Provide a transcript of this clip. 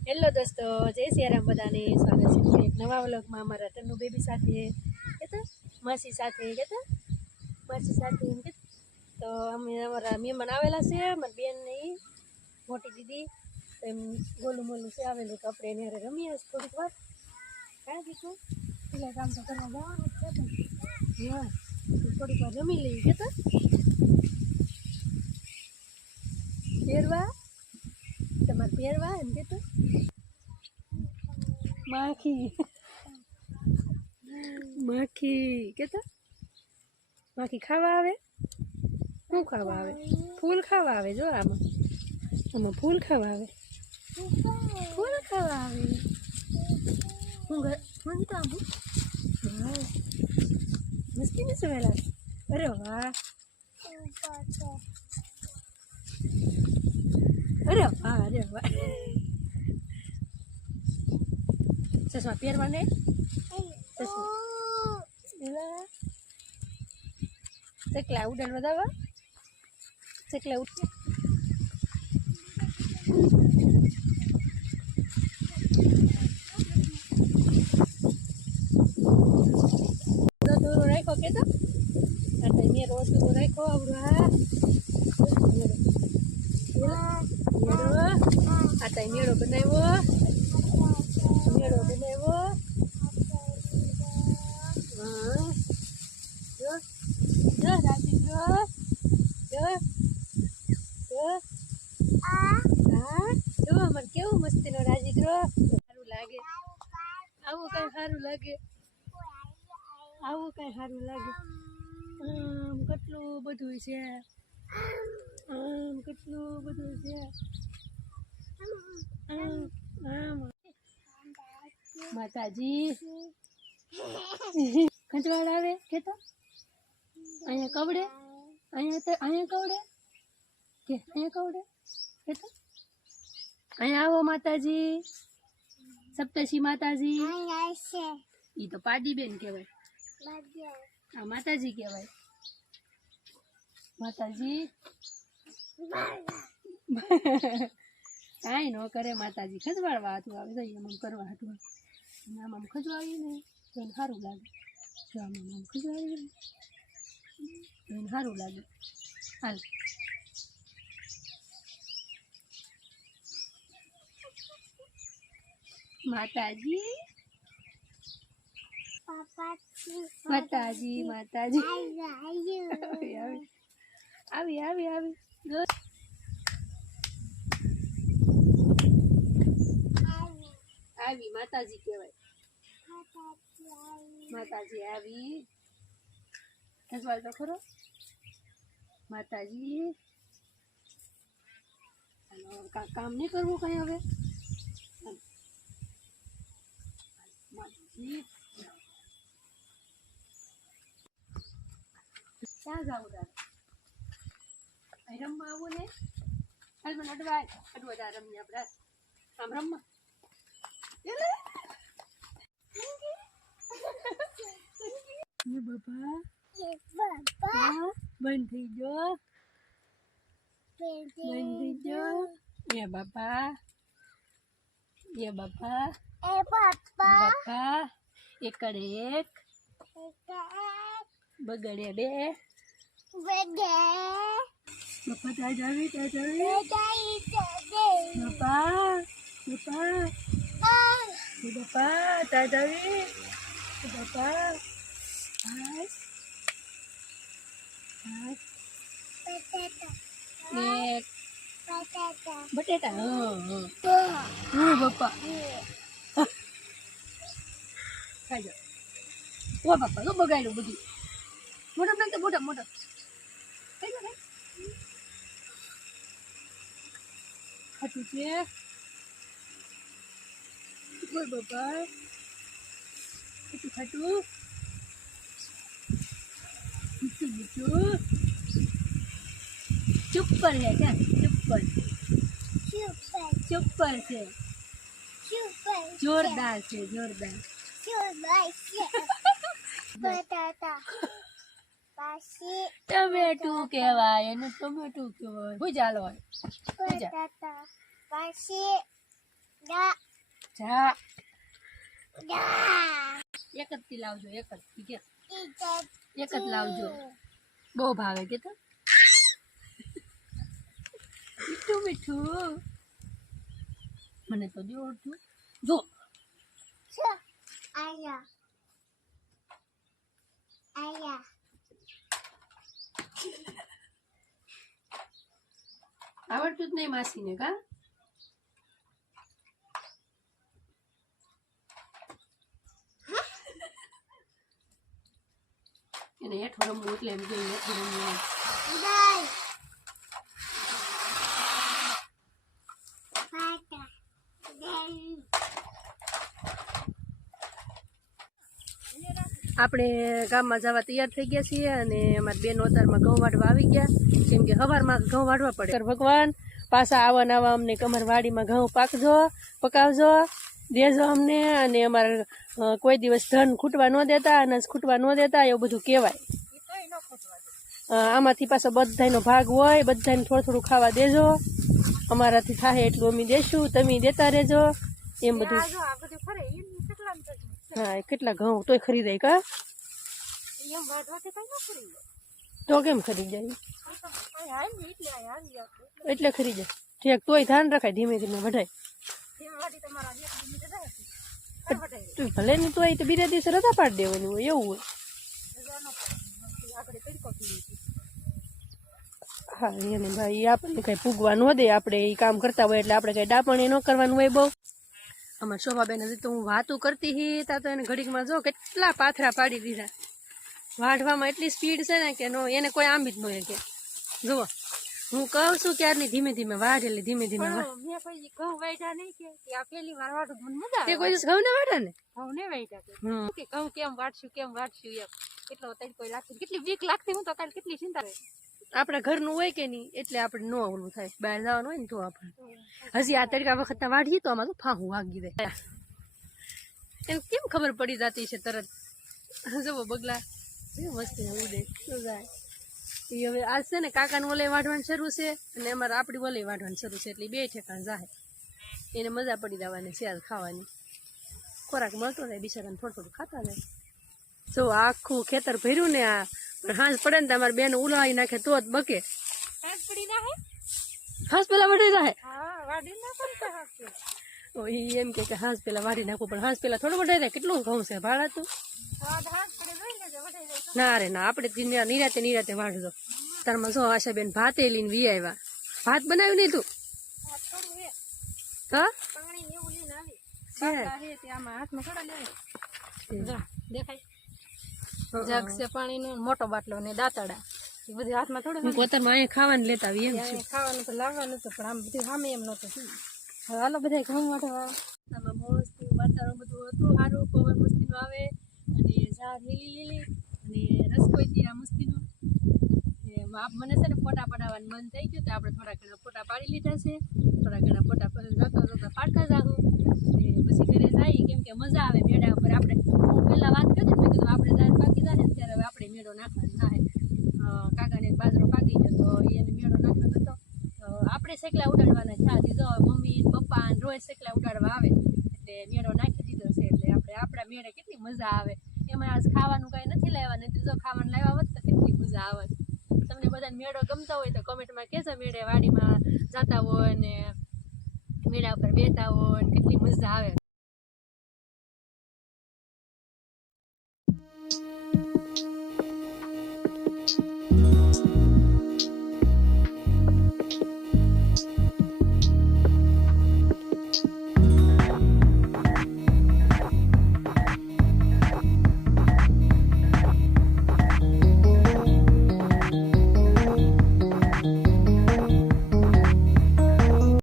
Hello દોસ્તો, જય સિયારામ બધાને સ્વાગત છે એક નવા વ્લોગમાં અમારા તન્નુ બેબી સાથે કેતા માસી સાથે કેતા માસી સાથે એમ કે તો અમે અમારા મહેમાન આવેલા છે મારી બેન ને ઈ મોટી દીદી એમ ગોલું મોલું છે આવેલું તો આપણે એને રમીએ થોડીક વાર કાંઈ દીધું એટલે કામ તો કરવા જવાનું જ છે હા થોડીક વાર રમી લઈએ કેતા પહેરવા તમારે પહેરવા એમ કેતા માખી માખી કેતા માખી ખાવા આવે શું ખાવા આવે ફૂલ ખાવા આવે જો આમાં ફૂલ ખાવા આવે ફૂલ ખાવા આવે હું તો આવું હા મસ્તી ને સવેલા અરે વાહ અરે વાહ અરે વાહ ચશ્મા પહેરવા ને ચકલા ઉડાડ વધાવા ચકલા ઉડ દોરો રાખો કે તો આ મેં રોજ તો રાખો આવડો હા આ મેળો બનાવ્યો હા જો જો રાજેન્દ્ર જો જો હા જો અમારે કેવું મસ્તીનો રાજેન્દ્ર સારું લાગે આવું કઈ સારું લાગે આમ કેટલું બધું છે માતાજી ખંજવાળ આવે કેતો અહીંયા કવડે અહીંયા કવડે કે અહીંયા કવડે કેતો અહીંયા આવો માતાજી સપ્તશી માતાજી ઈ તો પાડી બેન કહેવાય આ માતાજી કહેવાય માતાજી કાંઈ ન કરે માતાજી ખજવાડવા હાથું આવે તો આમ કરવા હાથું આમ ખજવાવી ને તો એને સારું લાગે જો આમ ખજવાવી ને તો એને સારું લાગે હાલ માતાજી માતાજી માતાજી આવી આવી માતાજી કહેવાય માતાજી આવી ખસવાલ તો ખરો માતાજી કામ નહીં કરવું કઈ હવે માતાજી ક્યાં જાવું તારે અહીં રમવા આવું ને હાલ મને અડવા તાર રમીએ આપણે આમ રમવા બાપા બંધ થઈ ગયો એ બાપા એકડે એક બગડે બે બાપા ત્યાં જાવી બાપા ત્યાં જાવી બાપા એક બટેટા હા બાપા ખાઈ જાઓ ઓ બાપા તો બગાડ્યું બધું મોટા નાખતો મોટા ખાઈ જાઓ ખાટું છે બોલ બાપા ખાટું મીઠું ચુપ્પર છે ક્યાં ચુપ્પર છે જોરદાર છે ટમેટું કહેવાય એને ટમેટું કહેવાય ભૂજા લો ભૂજા જા એક જ થી લાવજો, એક જ ઠીક એક જ લાવજો, બહુ ભાવે કે તો મીઠું મીઠું મને તો જો જો આયા આયા આવડતું જ નહીં માસીને કા એને હેઠું રમવું એટલે એમ જોઈએ હેઠું રમવું બાય પાટા દેઈ આપણે ગામમાં જવા તૈયાર થઈ ગયા છીએ અને અમારા બેન અત્યારમાં ઘઉં વાળવા આવી ગયા, કેમ કે સવારમાં ઘઉં વાળવા પડે. ભગવાન પાછા આવા નવા અમને અમારી વાડીમાં ઘઉં પકાવજો દેજો અમને, અને અમારે કોઈ દિવસ ધન ખૂટવા ન દેતા, અનાજ ખૂટવા ન દેતા, એવું બધું કહેવાય. આમાંથી પાછો બધાનો ભાગ હોય, બધાને થોડું થોડું ખાવા દેજો, અમારાથી થાય એટલું અમે દેશું, તમે દેતા રહેજો એમ બધું. હા કેટલા ઘઉં તોય ખરીદાય કા તો કેમ ખરીદાય એટલે ખરીદાય ઠીક, તોય ધ્યાન રખાય, ધીમે ધીમે વઢાય. ભલે ને તોય તો બીજા દિવસે રજા પાડી દેવાની હોય એવું હોય. હા એને ભાઈ આપણને કઈ પૂગવા ન દે, આપણે એ કામ કરતા હોય એટલે આપણે કઈ ડાપણ ન કરવાનું હોય બહુ. અમારે શોભાબેન હજી તો હું વાતું કરતી હતી ત્યાં તો એને ઘડીકમાં જો કેટલા પાથરા પાડી દીધા. વાઢવામાં એટલી સ્પીડ છે ને કે નો એને કોઈ આંબી જ ન કે જુઓ હું કહું છું ક્યારની ધીમે ધીમે વાઢ એટલે ધીમે ધીમે તે કોઈ દિવસ ઘઉં ને વાઢા ને આપણા ઘરનું હોય કે નહીં એટલે આપણે ન ઓલું થાય, બહાર જવાનું હોય ને તો આપણે હજી આ તડકા વખત વાઢીએ તો આમાં તો ફાહું વાગી દે. એને કેમ ખબર પડી જતી છે તરત, જુઓ બગલા મસ્તી ઉડે જાય. એ હવે આજ છે ને કાકાનું ઓલે વાઢવાનું શરૂ છે અને અમારે આપણી ઓલે વાઢવાનું શરૂ છે, એટલે બે ઠેકાણ જાય. એને મજા પડી જવાની છે આજ ખાવાની, ખોરાક મળતો જાય બિચારાને થોડું થોડું ખાતા જાય. જો આખું ખેતર ભર્યું ને આ હાંસ પડે ને તમારે બેન ઉલાવી નાખે તો જ બકે. હાંસ પેલા વઢી જાય એમ કે હાંસ પેલા વાઢી નાખવું, પણ હાંસ પેલા થોડું વઢાઈ જાય. કેટલું ઘઉં છે ભાડા તું ના રે ના, આપણે નિરાતે વાઢજો. તારમાં જો આશાબેન ભાતે લઈને વી આવ્યા. ભાત બનાવ્યું નહીં તું હા જગ છે પાણીનો મોટો બાટલો ને દાંતડા એ બધી હાથમાં થોડું પોતામાં અહીંયા ખાવાનું લેતા આવી એમ છે. ખાવાનું તો લાવવાનું હતું પણ આમ બધું સામે એમ નહોતું. હવે હાલો બધા ઘઉં વાટવા. આમાં મસ્ત વાતાવરણ બધું હતું સારું, પવન મસ્તીનો આવે અને ઝાડ લીલી અને રસકોઈ ત્યાં મસ્તીનો. મને છે ને ફોટા પડાવવાનું મન થઈ ગયું તો આપણે થોડા ઘણા ફોટા પાડી લીધા છે. થોડા ઘણા ફોટા જોતા પાડતા જાઉં પછી ઘરે જાય, કેમ કે મજા આવે મેળા ઉપર. આપણે પહેલાં વાત કરી મેં કીધું આપણે જાય પાકી જાય ને ત્યારે હવે આપણે મેળો નાખવાનો ના હે. કાકાને બાજરો પાકી ગયો તો એને મેળો નાખવાનો હતો, આપણે શેકલા ઉડાડવાના છે. જો મમ્મી પપ્પા રોજ શેકલા ઉડાડવા આવે એટલે મેળો નાખી દીધો છે. એટલે આપણે આપણા મેળે કેટલી મજા આવે. એમાં આજ ખાવાનું કાંઈ નથી લાવ્યા, નથી જો ખાવાનું લાવ્યા હોત તો કેટલી મજા આવે. તમને બધાને મેળો ગમતો હોય તો કમેન્ટમાં કહેજો, મેળે વાડીમાં જતા હોય ને મેળા ઉપર બેઠા હોય ને કેટલી મજા આવે.